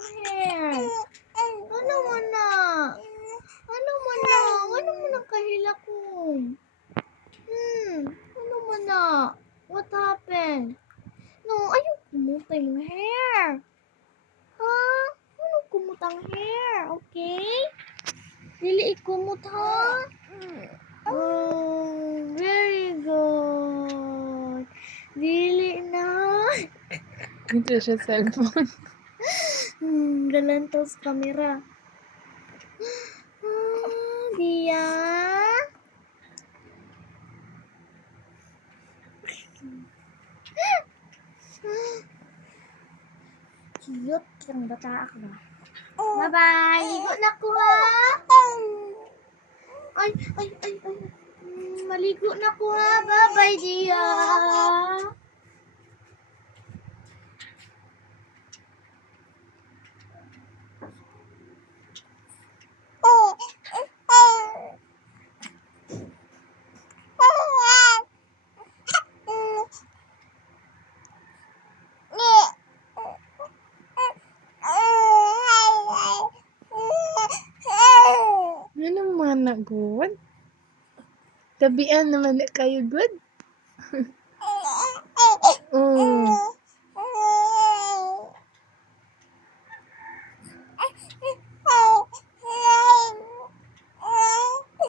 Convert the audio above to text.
ang hair. Ano mo na? Ano mo na? Ano mo na kahila ko? Ano mo na? What happened? No, ayaw kumutay mo hair. Ha? Ano kumutang hair? Okay? Dili ikumot ha? Oh, very good. Dili na. Ito siya cellphone. Galantos camera. Dia. Cute yung bata ako. Bye-bye. Ligo na ko ha. Ay. Maligo na ko ha. Bye-bye, Dia. Ano man na good? Tabian naman na kayo good?